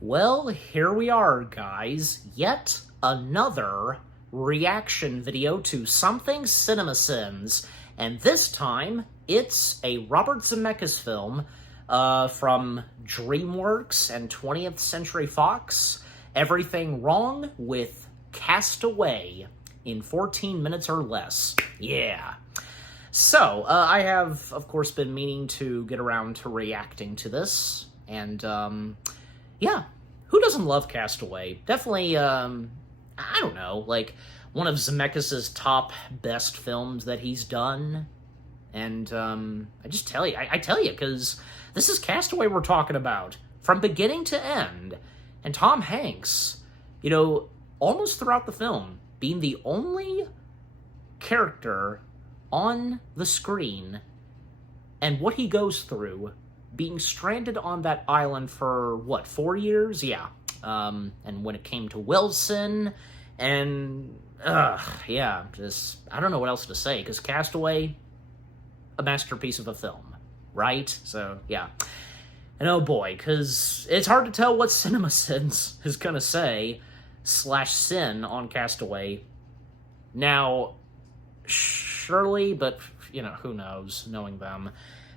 Well, here we are, guys. Yet another reaction video to Something CinemaSins. And this time, it's a Robert Zemeckis film from DreamWorks and 20th Century Fox. Everything Wrong with Cast Away in 14 minutes or less. Yeah. So, I have, of course, been meaning to get around to reacting to this. And, yeah, who doesn't love Cast Away? Definitely, I don't know, like, one of Zemeckis' top best films that he's done. And, I just tell you, I tell you, because this is Cast Away we're talking about, from beginning to end. And Tom Hanks, you know, almost throughout the film, being the only character on the screen, and what he goes through, being stranded on that island for, what, 4 years? Yeah. And when it came to Wilson, and, yeah, just, I don't know what else to say, because Cast Away, a masterpiece of a film, right? So, yeah. And oh boy, because it's hard to tell what CinemaSins is gonna say, /sin on Cast Away. Now, surely, but, you know, who knows, knowing them.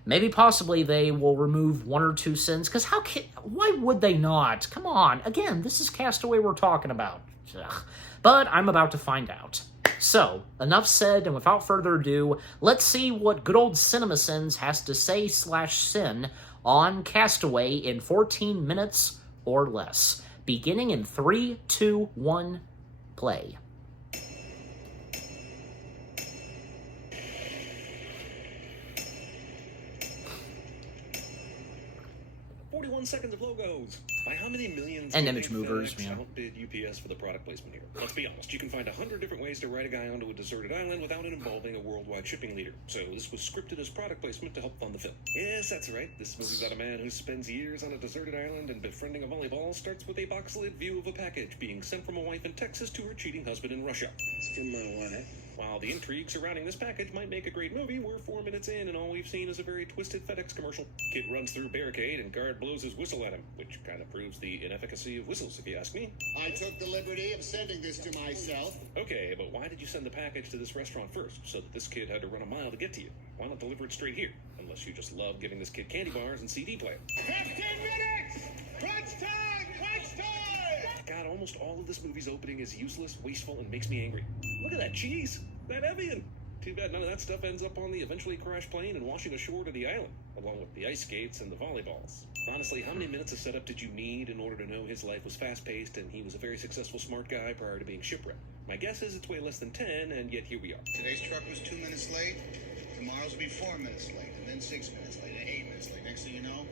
Maybe possibly they will remove one or two sins, because why would they not? Come on, again, this is Cast Away we're talking about. Ugh. But I'm about to find out. So, enough said, and without further ado, let's see what good old CinemaSins has to say /sin on Cast Away in 14 minutes or less. Beginning in 3, 2, 1, play. 41 seconds of logos. By how many millions and image movers, FedEx outbid UPS for the product placement here? Let's be honest, you can find 100 different ways to ride a guy onto a deserted island without it involving a worldwide shipping leader. So this was scripted as product placement to help fund the film. Yes, that's right. This movie about a man who spends years on a deserted island and befriending a volleyball starts with a box-lid view of a package being sent from a wife in Texas to her cheating husband in Russia. It's from my wife. While the intrigue surrounding this package might make a great movie, we're 4 minutes in and all we've seen is a very twisted FedEx commercial. Kid runs through a barricade and guard blows his whistle at him, which kind of proves the inefficacy of whistles, if you ask me. I took the liberty of sending this to myself. Okay, but why did you send the package to this restaurant first, so that this kid had to run a mile to get to you? Why not deliver it straight here? Unless you just love giving this kid candy bars and CD player. 15 minutes! Crunch time! Crunch time! God, almost all of this movie's opening is useless, wasteful, and makes me angry. Look at that cheese! That Evian! Too bad none of that stuff ends up on the eventually crashed plane and washing ashore to the island, along with the ice skates and the volleyballs. Honestly, how many minutes of setup did you need in order to know his life was fast-paced and he was a very successful smart guy prior to being shipwrecked? My guess is it's way less than 10, and yet here we are. Today's truck was 2 minutes late. Tomorrow's will be 4 minutes late, and then 6 minutes late, and 8 minutes late. Next thing you know,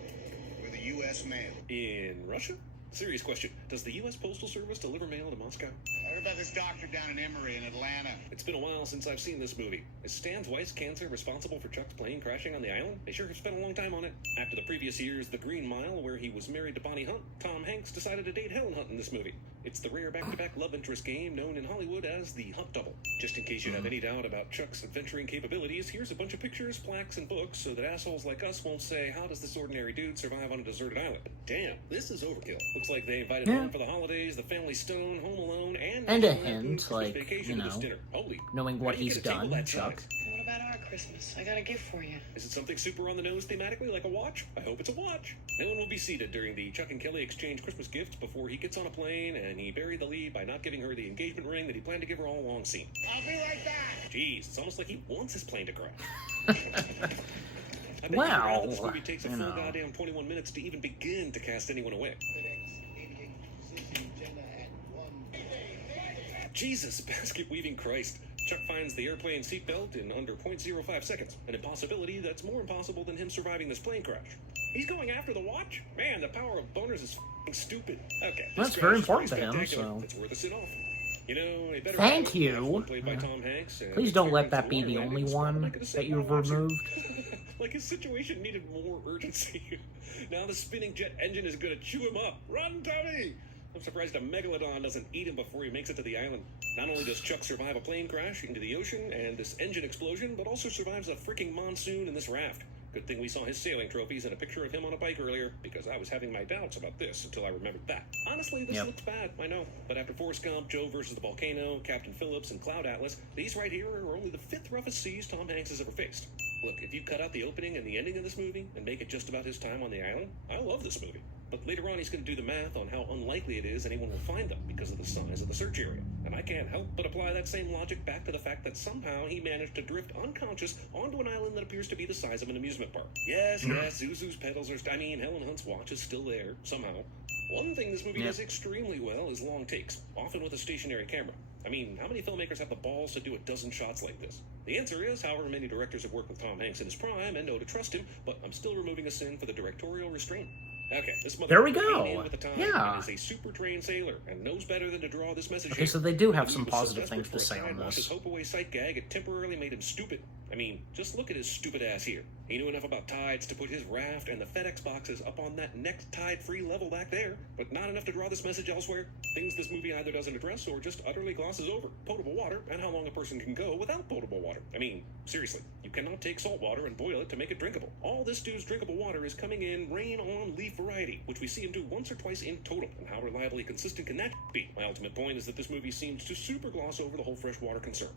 we're the U.S. mail. In Russia? Serious question. Does the U.S. Postal Service deliver mail to Moscow? I heard about this doctor down in Emory in Atlanta. It's been a while since I've seen this movie. Is Stan's wife's cancer responsible for Chuck's plane crashing on the island? They sure have spent a long time on it. After the previous year's The Green Mile, where he was married to Bonnie Hunt, Tom Hanks decided to date Helen Hunt in this movie. It's the rare back-to-back love interest game known in Hollywood as the Hunt Double. Just in case you have any doubt about Chuck's adventuring capabilities, here's a bunch of pictures, plaques, and books so that assholes like us won't say, how does this ordinary dude survive on a deserted island? Damn, this is overkill. Looks like they invited home for the holidays, the family stone, Home Alone, and a hint, like, you know, Holy, knowing what he's done, Chuck. What about our Christmas? I got a gift for you. Is it something super on the nose thematically, like a watch? I hope it's a watch. No one will be seated during the Chuck and Kelly exchange Christmas gifts before he gets on a plane and he buried the lead by not giving her the engagement ring that he planned to give her all along scene. I'll be right back. Jeez, it's almost like he wants his plane to crash. I bet Wow, this movie takes a you full know. goddamn 21 minutes to even begin to cast anyone away. Jesus, basket weaving Christ. Chuck finds the airplane seatbelt in under 0.05 seconds, an impossibility that's more impossible than him surviving this plane crash. He's going after the watch? Man, the power of boners is f***ing stupid. Okay. That's very important to him, so. It's worth a sit off. You know, a better Thank pilot, you. played by Tom Hanks, and Please don't let that be the experienced only war one landings, that like you've watcher. removed. Like his situation needed more urgency. Now the spinning jet engine is going to chew him up. Run, Tommy! I'm surprised a megalodon doesn't eat him before he makes it to the island. Not only does Chuck survive a plane crash into the ocean and this engine explosion, but also survives a freaking monsoon in this raft. Good thing we saw his sailing trophies and a picture of him on a bike earlier, because I was having my doubts about this until I remembered that. Honestly, this looks bad, I know. But after Forrest Gump, Joe versus the Volcano, Captain Phillips, and Cloud Atlas, these right here are only the 5th roughest seas Tom Hanks has ever faced. Look, if you cut out the opening and the ending of this movie and make it just about his time on the island, I love this movie. But later on he's going to do the math on how unlikely it is anyone will find them because of the size of the search area. And I can't help but apply that same logic back to the fact that somehow he managed to drift unconscious onto an island that appears to be the size of an amusement park. Yes, Zuzu's pedals are... Helen Hunt's watch is still there, somehow. One thing this movie does extremely well is long takes, often with a stationary camera. I mean, how many filmmakers have the balls to do a dozen shots like this? The answer is, however many directors have worked with Tom Hanks in his prime and know to trust him, but I'm still removing a sin for the directorial restraint. Okay, this there we go. Came in with the time Yeah. and is a super trained sailor and knows better than to draw this message. Okay, so they do have some positive things to say on His this. hope away sight gag, it temporarily made him stupid. I mean, just look at his stupid ass here. He knew enough about tides to put his raft and the FedEx boxes up on that next tide-free level back there, but not enough to draw this message elsewhere. Things this movie either doesn't address or just utterly glosses over. Potable water and how long a person can go without potable water. I mean, seriously, you cannot take salt water and boil it to make it drinkable. All this dude's drinkable water is coming in rain-on leaf variety, which we see him do once or twice in total. And how reliably consistent can that be? My ultimate point is that this movie seems to super gloss over the whole freshwater concern.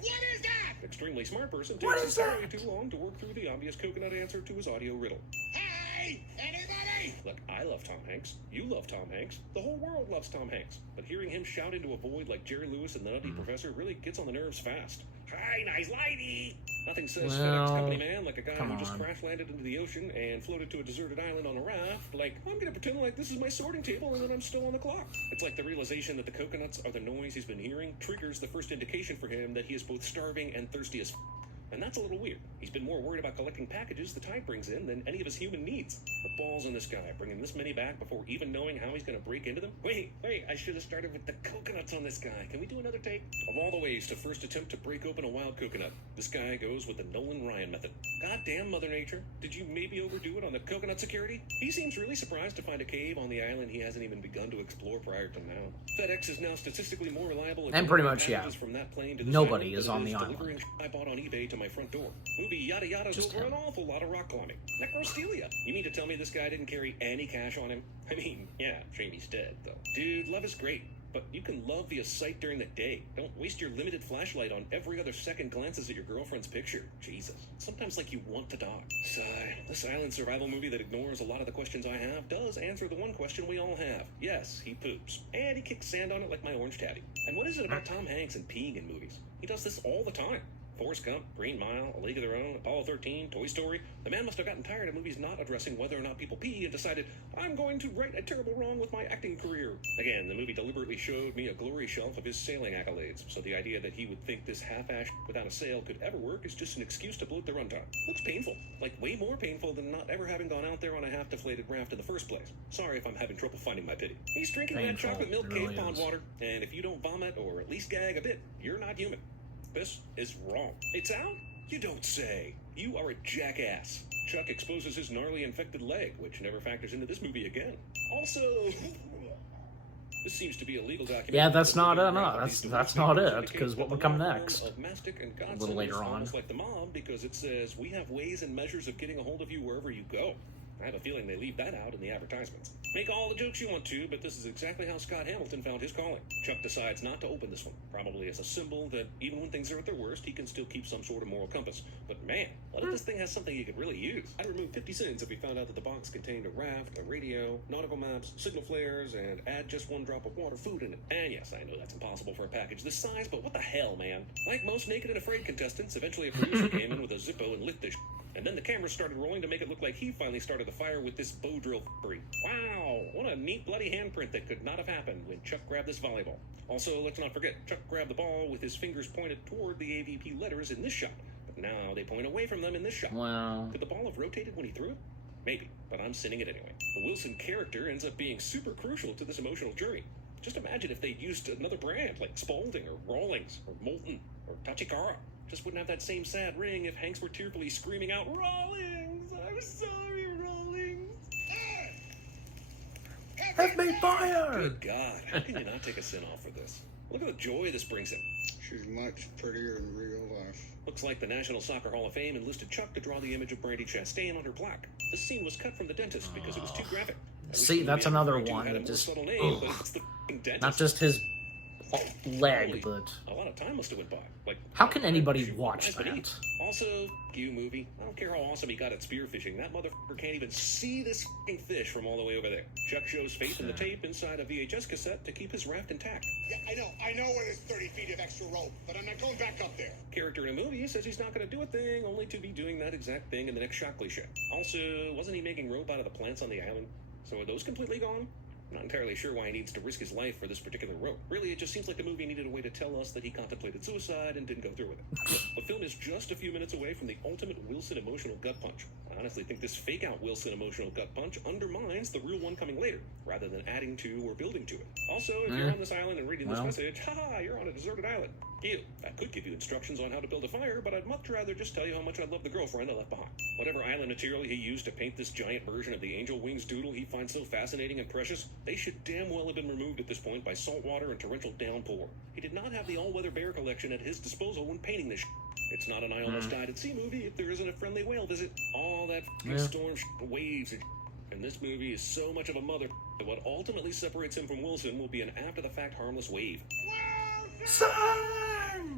What is that? Extremely smart person What takes is that? entirely too long to work through the obvious coconut answer to his audio riddle. Hey, anybody? Look, I love Tom Hanks. You love Tom Hanks. The whole world loves Tom Hanks. But hearing him shout into a void like Jerry Lewis and the Nutty Professor really gets on the nerves fast. Hi, nice lady! Nothing says FedEx company man like a guy who just crash landed into the ocean and floated to a deserted island on a raft. Like, I'm gonna pretend like this is my sorting table and then I'm still on the clock. It's like the realization that the coconuts are the noise he's been hearing triggers the first indication for him that he is both starving and thirsty as and that's a little weird. He's been more worried about collecting packages the tide brings in than any of his human needs. The balls on this guy, bringing this many back before even knowing how he's going to break into them? Wait, I should have started with the coconuts on this guy. Can we do another take? Of all the ways to first attempt to break open a wild coconut, this guy goes with the Nolan Ryan method. Goddamn Mother Nature, did you maybe overdo it on the coconut security? He seems really surprised to find a cave on the island he hasn't even begun to explore prior to now. FedEx is now statistically more reliable at And pretty delivering much, yeah. packages from that plane to this Nobody island is than on it the delivering island. I bought on eBay to my front door. Movie yada yada's Just over him. an awful lot of rock climbing. Necrostelia. You mean to tell me this guy didn't carry any cash on him? I mean, yeah, shame he's dead, though. Dude, love is great, but you can love via sight during the day. Don't waste your limited flashlight on every other second glances at your girlfriend's picture. Jesus. Sometimes like you want to die. Sigh. This island survival movie that ignores a lot of the questions I have does answer the one question we all have. Yes, he poops. And he kicks sand on it like my orange tabby. And what is it about Tom Hanks and peeing in movies? He does this all the time. Forrest Gump, Green Mile, A League of Their Own, Apollo 13, Toy Story. The man must have gotten tired of movies not addressing whether or not people pee and decided, I'm going to right a terrible wrong with my acting career. Again, the movie deliberately showed me a glory shelf of his sailing accolades, so the idea that he would think this half-ass without a sail could ever work is just an excuse to bloat the runtime. Looks painful. Like, way more painful than not ever having gone out there on a half-deflated raft in the first place. Sorry if I'm having trouble finding my pity. He's drinking that Painful. chocolate milk It really cave pond is. water, and if you don't vomit or at least gag a bit, you're not human. This is wrong. It's out? You don't say. You are a jackass. Chuck exposes his gnarly infected leg, which never factors into this movie again. Also, this seems to be a legal document. Yeah, that's not it. that's not it, because what would come next? A little later on. Like the mob, because it says, we have ways and measures of getting a hold of you wherever you go. I have a feeling they leave that out in the advertisements. Make all the jokes you want to, but this is exactly how Scott Hamilton found his calling. Chuck decides not to open this one, probably as a symbol that even when things are at their worst, he can still keep some sort of moral compass. But man, what if this thing has something he could really use? I'd remove 50 cents if we found out that the box contained a raft, a radio, nautical maps, signal flares, and add just one drop of water food in it. And yes, I know that's impossible for a package this size, but what the hell, man? Like most Naked and Afraid contestants, eventually a producer came in with a Zippo and lit this and then the camera started rolling to make it look like he finally started the fire with this bow drill f***ery. Wow, what a neat bloody handprint that could not have happened when Chuck grabbed this volleyball. Also, let's not forget, Chuck grabbed the ball with his fingers pointed toward the AVP letters in this shot. But now they point away from them in this shot. Well, Could the ball have rotated when he threw it? Maybe, but I'm sending it anyway. The Wilson character ends up being super crucial to this emotional journey. Just imagine if they'd used another brand like Spalding or Rawlings or Molten or Tachikara. Just wouldn't have that same sad ring if Hanks were tearfully screaming out, Rawlings! I'm sorry, Rawlings! have me fired! Good God, how can you not take a sin off for this? Look at the joy this brings him. She's much prettier in real life. Looks like the National Soccer Hall of Fame enlisted Chuck to draw the image of Brandy Chastain on her plaque. This scene was cut from the dentist because it was too graphic. I wish See, the that's movie I'm another referring to one had a that more just- subtle name, but it's the f***ing dentist. Not just his leg, Holy, but a lot of time must have went by. Like, how can anybody shoot, watch nice beneath. that? Also, you movie. I don't care how awesome he got at spearfishing. That motherfucker can't even see this f***ing fish from all the way over there. Chuck shows faith in the tape inside a VHS cassette to keep his raft intact. Yeah, I know it is 30 feet of extra rope, but I'm not going back up there. Character in a movie says he's not going to do a thing, only to be doing that exact thing in the next Shockley show. Also, wasn't he making rope out of the plants on the island? So are those completely gone? Not entirely sure why he needs to risk his life for this particular rope. Really, it just seems like the movie needed a way to tell us that he contemplated suicide and didn't go through with it. The film is just a few minutes away from the ultimate Wilson emotional gut punch. I honestly think this fake-out Wilson emotional gut punch undermines the real one coming later, rather than adding to or building to it. Also, if you're on this island and reading this message, haha, you're on a deserted island. Ew. I could give you instructions on how to build a fire, but I'd much rather just tell you how much I love the girlfriend I left behind. Whatever island material he used to paint this giant version of the angel wings doodle he finds so fascinating and precious, they should damn well have been removed at this point by salt water and torrential downpour. He did not have the all-weather bear collection at his disposal when painting this It's not an I Almost Died at Sea movie if there isn't a friendly whale visit. All that storm waves and this movie is so much of a mother that what ultimately separates him from Wilson will be an after-the-fact harmless wave.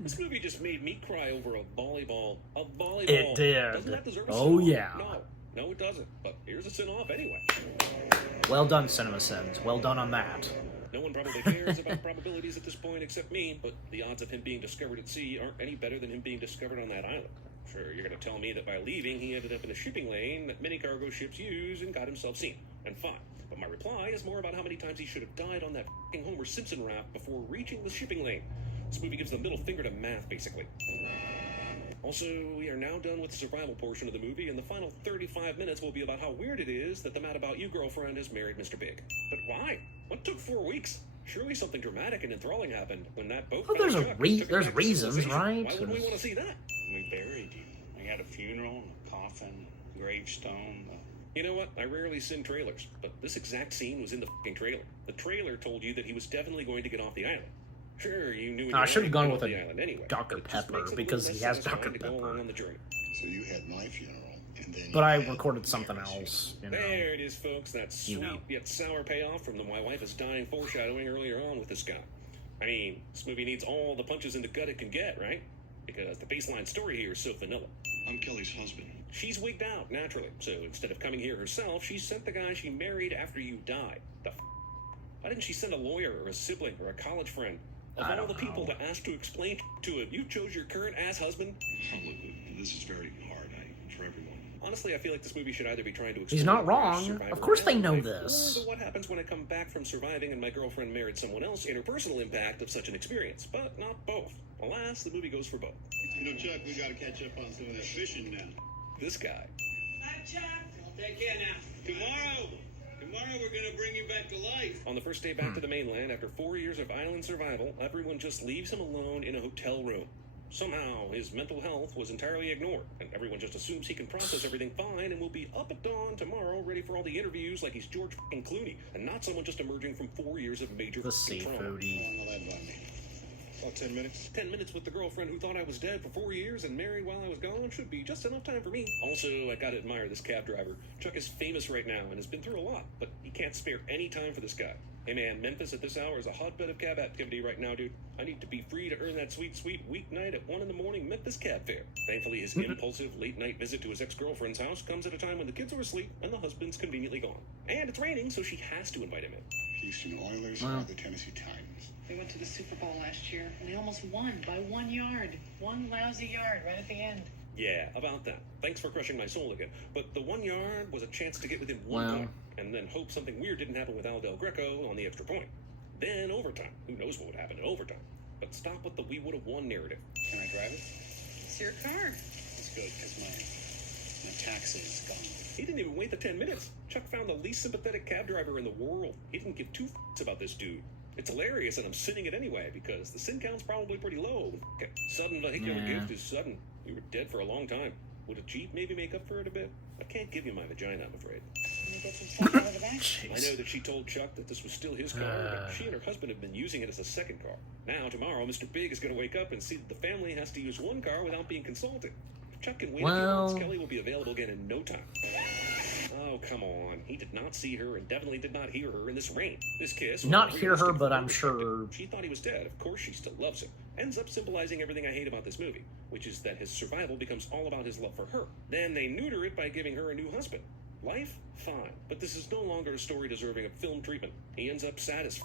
This movie just made me cry over a volleyball. A volleyball. It did. Doesn't that deserve a Oh, sin-off? yeah. No, it doesn't. But here's a sin-off anyway. Well done, CinemaSins. Well done on that. No one probably cares about probabilities at this point except me, but the odds of him being discovered at sea aren't any better than him being discovered on that island. Sure, you're going to tell me that by leaving, he ended up in the shipping lane that many cargo ships use and got himself seen. And fine. But my reply is more about how many times he should have died on that f***ing Homer Simpson raft before reaching the shipping lane. This movie gives the middle finger to math, basically. Also, we are now done with the survival portion of the movie, and the final 35 minutes will be about how weird it is that the Mad About You girlfriend has married Mr. Big. But why? What took 4 weeks? Surely something dramatic and enthralling happened when that boat... Well, found Chuck and took him there's back to reasons, civilization. right? Why would we want to see that? We buried you. We had a funeral, a coffin, gravestone. You know what? I rarely send trailers, but this exact scene was in the f***ing trailer. The trailer told you that he was definitely going to get off the island. Sure, you knew. I should have gone with the a island anyway. Dr. It just Pepper, makes it a because little he less has Dr. satisfying to go Pepper. along on the journey. So you had my funeral, and then But I recorded something else, you know. There it is, folks. That sweet You know. yet sour payoff from the "my wife is dying" foreshadowing earlier on with this guy. I mean, this movie needs all the punches in the gut it can get, right? Because the baseline story here is so vanilla. I'm Kelly's husband. She's wigged out, naturally. So instead of coming here herself, she sent the guy she married after you died. Why didn't she send a lawyer or a sibling or a college friend? Of I all don't the people know. to ask to explain to him, you chose your current ass husband? Oh, look, this is very hard for everyone. Honestly, I feel like this movie should either be trying to He's explain not the wrong. survivor Of course they know life, this. Or the what happens when I come back from surviving and my girlfriend married someone else, interpersonal impact of such an experience. But not both. Alas, the movie goes for both. You know, Chuck, we got to catch up on some of that fishing now. This guy. Bye, Chuck. Take care now. Tomorrow we're gonna bring you back to life. On the first day back to the mainland, after 4 years of island survival, everyone just leaves him alone in a hotel room. Somehow, his mental health was entirely ignored, and everyone just assumes he can process everything fine and will be up at dawn tomorrow, ready for all the interviews like he's George f***ing Clooney, and not someone just emerging from 4 years of major The f***ing trauma. How seafoody. long will that run me? About 10 minutes. 10 minutes with the girlfriend who thought I was dead for 4 years and married while I was gone should be just enough time for me. Also, I gotta admire this cab driver. Chuck is famous right now and has been through a lot, but he can't spare any time for this guy. Hey man, Memphis at this hour is a hotbed of cab activity right now, dude. I need to be free to earn that sweet, sweet weeknight at 1 in the morning Memphis cab fare. Thankfully, his impulsive late-night visit to his ex-girlfriend's house comes at a time when the kids are asleep and the husband's conveniently gone. And it's raining, so she has to invite him in. Houston Oilers Wow. or the Tennessee Titans? We went to the Super Bowl last year, and they almost won by 1 yard. One lousy yard right at the end. Yeah, about that. Thanks for crushing my soul again. But the 1 yard was a chance to get within 1 Wow. point, and then hope something weird didn't happen with Al Del Greco on the extra point. Then overtime. Who knows what would happen in overtime? But stop with the "we would have won" narrative. Can I drive it? It's your car. It's good, because my taxi is gone. He didn't even wait the 10 minutes. Chuck found the least sympathetic cab driver in the world. He didn't give two f***s about this dude. It's hilarious, and I'm sitting it anyway, because the sin count's probably pretty low. Okay. Sudden vehicular Yeah. gift is sudden. You were dead for a long time. Would a Jeep maybe make up for it a bit? I can't give you my vagina, I'm afraid. Let me get some stuff out of the back. I know that she told Chuck that this was still his car, but she and her husband have been using it as a second car. Now, tomorrow, Mr. Big is going to wake up and see that the family has to use one car without being consulted. Chuck can wait a few months. Kelly will be available again in no time. Oh, come on. He did not see her and definitely did not hear her in this rain. This kiss... Not hear her, but I'm sure... She thought he was dead. Of course she still loves him. Ends up symbolizing everything I hate about this movie, which is that his survival becomes all about his love for her. Then they neuter it by giving her a new husband. Life? Fine. But this is no longer a story deserving of film treatment. He ends up sad as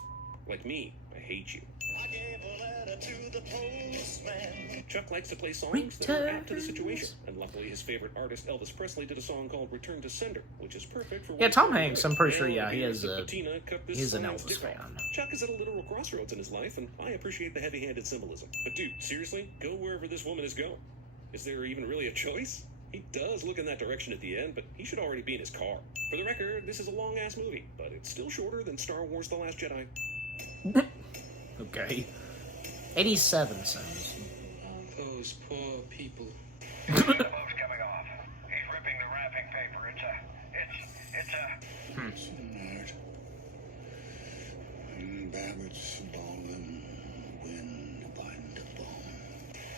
like me. I hate you. I gave a letter to the postman. Chuck likes to play songs that are apt to the situation, and luckily his favorite artist Elvis Presley did a song called "Return to Sender," which is perfect for... Yeah, Tom Hanks, I'm pretty sure, yeah, he's an Elvis fan. Chuck is at a literal crossroads in his life, and I appreciate the heavy-handed symbolism. But dude, seriously, go wherever this woman is going. Is there even really a choice? He does look in that direction at the end, but he should already be in his car. For the record, this is a long-ass movie, but it's still shorter than Star Wars The Last Jedi. Okay. 87 cents. Those poor people. The boat's coming off. He's ripping the wrapping paper. It's a... Tonight, Babbitt's balling, wind behind the bone.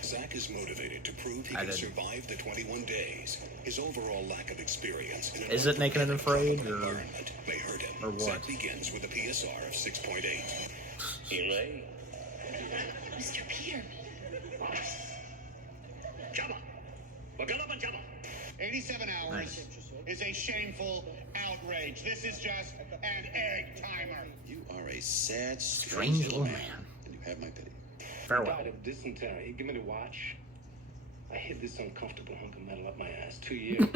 Zach is motivated to prove he can survive the 21 days. His overall lack of experience in is it making him afraid, or may hurt him. Or what? Zach begins with a PSR of 6.8. Elaine. Mr. Peterman. Jabba! Look up and Jabba! 87 hours is a shameful outrage. This is just an egg timer. You are a sad, strange little man. And you have my pity. Farewell. Died of dysentery. Give me the watch. I hid this uncomfortable hunk of metal up my ass 2 years.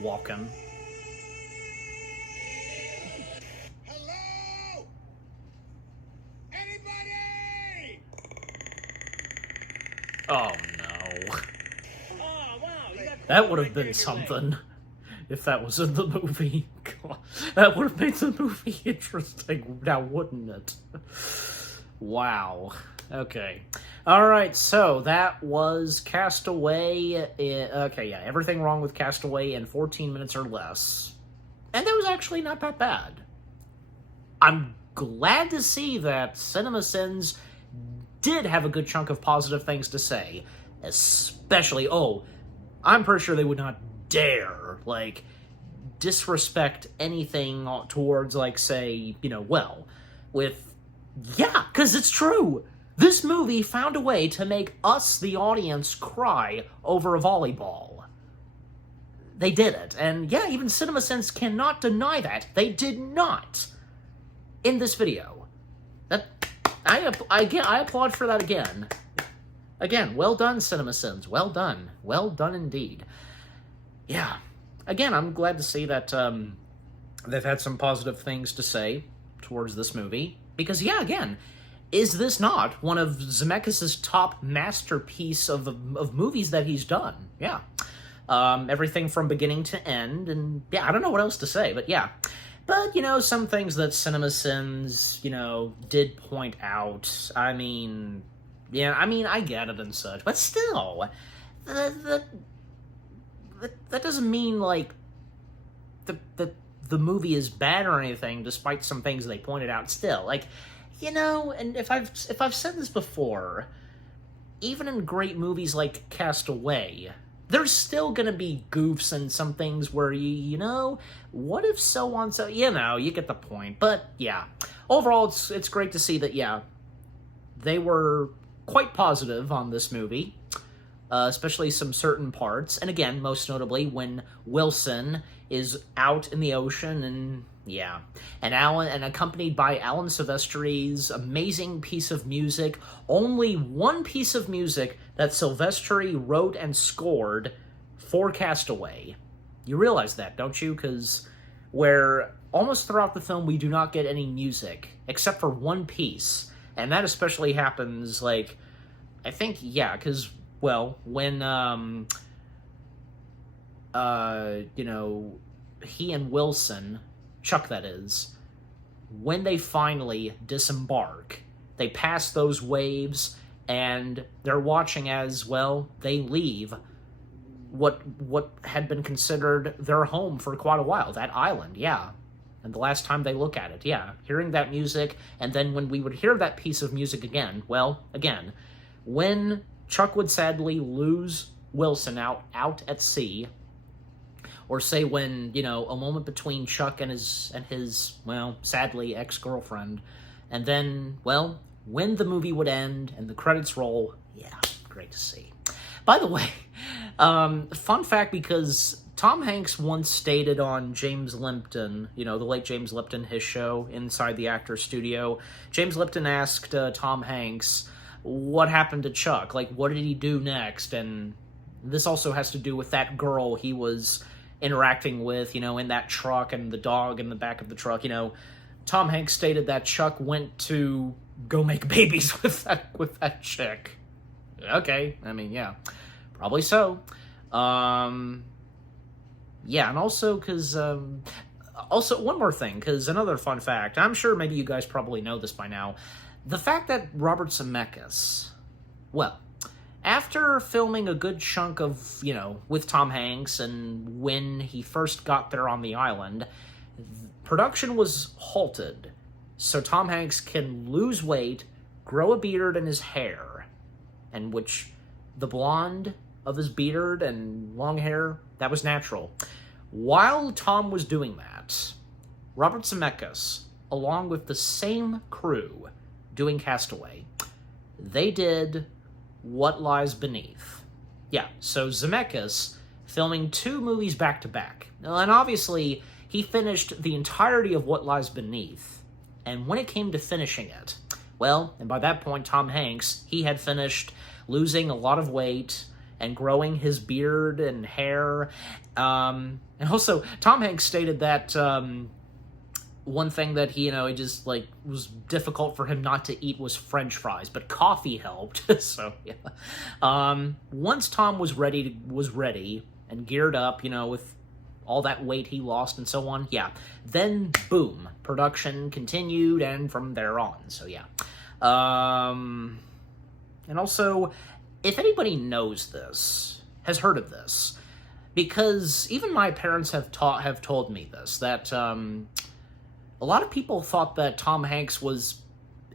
Walking. Hello? Anybody? Oh no. Oh, wow. You got That would have been something if that was in the movie. God, that would have made the movie interesting now, wouldn't it? Wow. Okay. Alright, so that was Castaway. Okay, yeah, everything wrong with Castaway in 14 minutes or less. And that was actually not that bad. I'm glad to see that CinemaSins did have a good chunk of positive things to say. Especially, I'm pretty sure they would not dare, disrespect anything towards, say, because it's true. This movie found a way to make us, the audience, cry over a volleyball. They did it. And yeah, even CinemaSins cannot deny that. They did not in this video. I applaud for that again. Again, well done, CinemaSins. Well done. Well done indeed. Yeah. Again, I'm glad to see that they've had some positive things to say towards this movie. Because, yeah, again, is this not one of Zemeckis' top masterpiece of movies that he's done? Yeah. Everything from beginning to end, and yeah, I don't know what else to say, but yeah. But, some things that CinemaSins, did point out, I get it and such, but still, that doesn't mean, the movie is bad or anything, despite some things they pointed out still. And if I've said this before, even in great movies like Castaway, there's still gonna be goofs and some things where what if so on so, you get the point. But yeah, overall it's great to see that, yeah, they were quite positive on this movie, especially some certain parts. And again, most notably when Wilson is out in the ocean and accompanied by Alan Silvestri's amazing piece of music. Only one piece of music that Silvestri wrote and scored for Castaway. You realize that, don't you? Because where almost throughout the film we do not get any music, except for one piece. And that especially happens, when, he and Wilson, Chuck that is, when they finally disembark, they pass those waves, and they're watching as, they leave. what had been considered their home for quite a while, that island, yeah. And the last time they look at it, yeah, hearing that music, and then when we would hear that piece of music again, well, again, when Chuck would sadly lose Wilson out at sea, or say when, you know, a moment between Chuck and his well, sadly, ex-girlfriend, and then, well, when the movie would end and the credits roll, yeah, great to see. By the way, fun fact, because Tom Hanks once stated on James Lipton, you know, the late James Lipton, his show, Inside the Actor's Studio, James Lipton asked Tom Hanks, what happened to Chuck? Like, what did he do next? And this also has to do with that girl he was interacting with, you know, in that truck, and the dog in the back of the truck, you know. Tom Hanks stated that Chuck went to go make babies with that chick. Okay, I mean, yeah, probably so. Yeah, and also, because, also, one more thing, because another fun fact, I'm sure maybe you guys probably know this by now, the fact that Robert Zemeckis, well, after filming a good chunk of, you know, with Tom Hanks, and when he first got there on the island, production was halted, so Tom Hanks can lose weight, grow a beard in his hair, and which the blonde of his beard and long hair, that was natural. While Tom was doing that, Robert Zemeckis, along with the same crew doing Castaway, they did What Lies Beneath. Yeah, so Zemeckis filming 2 movies back-to-back. And obviously, he finished the entirety of What Lies Beneath, and when it came to finishing it, well, and by that point, Tom Hanks, he had finished losing a lot of weight and growing his beard and hair. And also, Tom Hanks stated that one thing that he, you know, he just, like, was difficult for him not to eat was French fries, but coffee helped. So, yeah. Once Tom was ready and geared up, you know, with all that weight he lost and so on, yeah. Then, boom, production continued, and from there on, so yeah. And also, if anybody knows this, has heard of this, because even my parents have told me this, that a lot of people thought that Tom Hanks was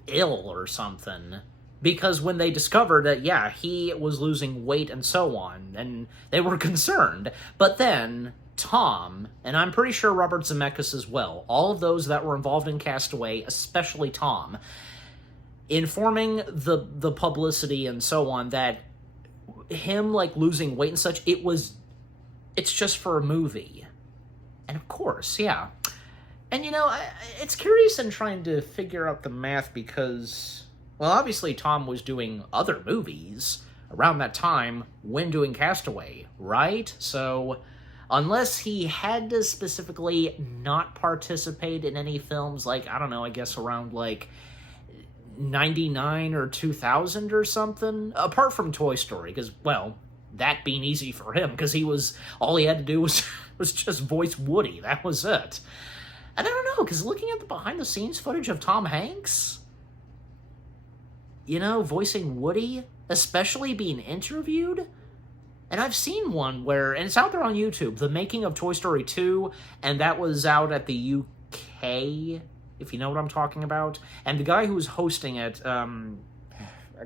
ill or something, because when they discovered that, yeah, he was losing weight and so on, and they were concerned. But then Tom, and I'm pretty sure Robert Zemeckis as well, all of those that were involved in Castaway, especially Tom, informing the publicity and so on that him, like, losing weight and such, it's just for a movie. And of course, yeah. And, you know, it's curious in trying to figure out the math because, well, obviously Tom was doing other movies around that time when doing Castaway, right? So, unless he had to specifically not participate in any films, like, I don't know, I guess around, like, 99 or 2000 or something, apart from Toy Story, because, well, that being easy for him, because all he had to do was just voice Woody, that was it. And I don't know, because looking at the behind-the-scenes footage of Tom Hanks, you know, voicing Woody, especially being interviewed, and I've seen one where, and it's out there on YouTube, the making of Toy Story 2, and that was out at the UK, if you know what I'm talking about. And the guy who was hosting it, I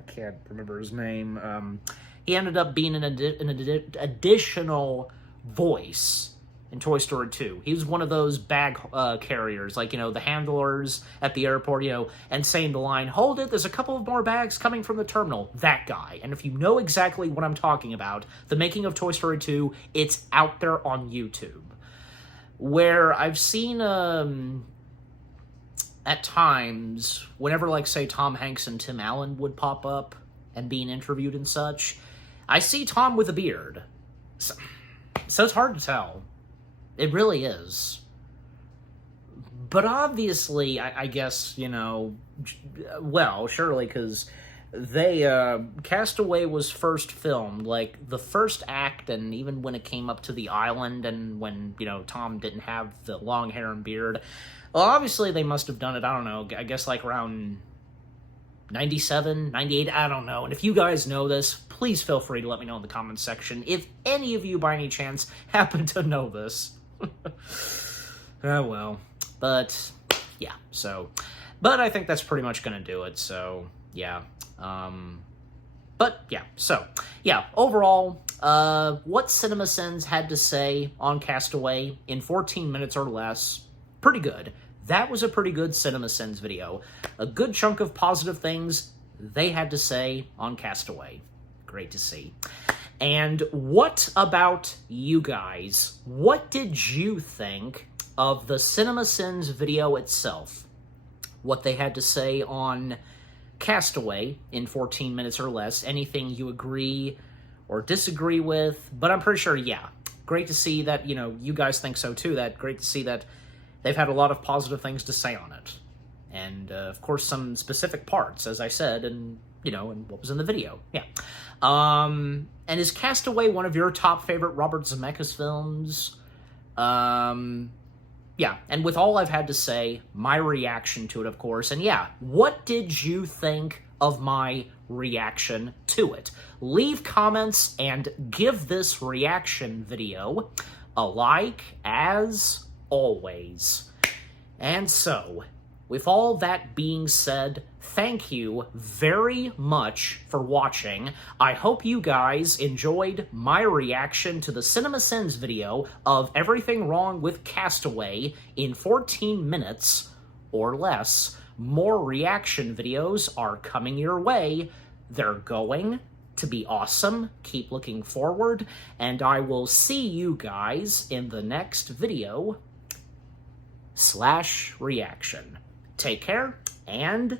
can't remember his name, he ended up being an additional voice in Toy Story 2. He was one of those bag carriers, like, you know, the handlers at the airport, you know, and saying the line, "Hold it, there's a couple of more bags coming from the terminal." That guy. And if you know exactly what I'm talking about, the making of Toy Story 2, it's out there on YouTube. Where I've seen, at times, whenever, like, say, Tom Hanks and Tim Allen would pop up and being interviewed and such, I see Tom with a beard. So it's hard to tell. It really is. But obviously, I guess, you know, well, surely, because Castaway was first filmed, like, the first act, and even when it came up to the island, and when, you know, Tom didn't have the long hair and beard, well, obviously they must have done it, I don't know, I guess, like, around 97, 98, I don't know. And if you guys know this, please feel free to let me know in the comments section if any of you by any chance happen to know this. Oh well. But, yeah, so... But I think that's pretty much gonna do it, so, yeah. But, yeah, so, yeah, overall, what CinemaSins had to say on Castaway in 14 minutes or less, pretty good. That was a pretty good CinemaSins video. A good chunk of positive things they had to say on Castaway. Great to see. And what about you guys? What did you think of the CinemaSins video itself? What they had to say on Castaway in 14 minutes or less? Anything you agree or disagree with? But I'm pretty sure, yeah. Great to see that, you know, you guys think so too. That great to see that they've had a lot of positive things to say on it. And, of course, some specific parts, as I said, and, you know, and what was in the video. Yeah. And is Castaway one of your top favorite Robert Zemeckis films? Yeah, and with all I've had to say, my reaction to it, of course, and yeah, what did you think of my reaction to it? Leave comments and give this reaction video a like, as always. And so, with all that being said, thank you very much for watching. I hope you guys enjoyed my reaction to the CinemaSins video of everything wrong with Castaway in 14 minutes or less. More reaction videos are coming your way. They're going to be awesome. Keep looking forward, and I will see you guys in the next video / reaction. Take care, and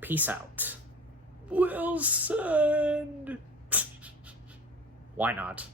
peace out. Wilson! Why not?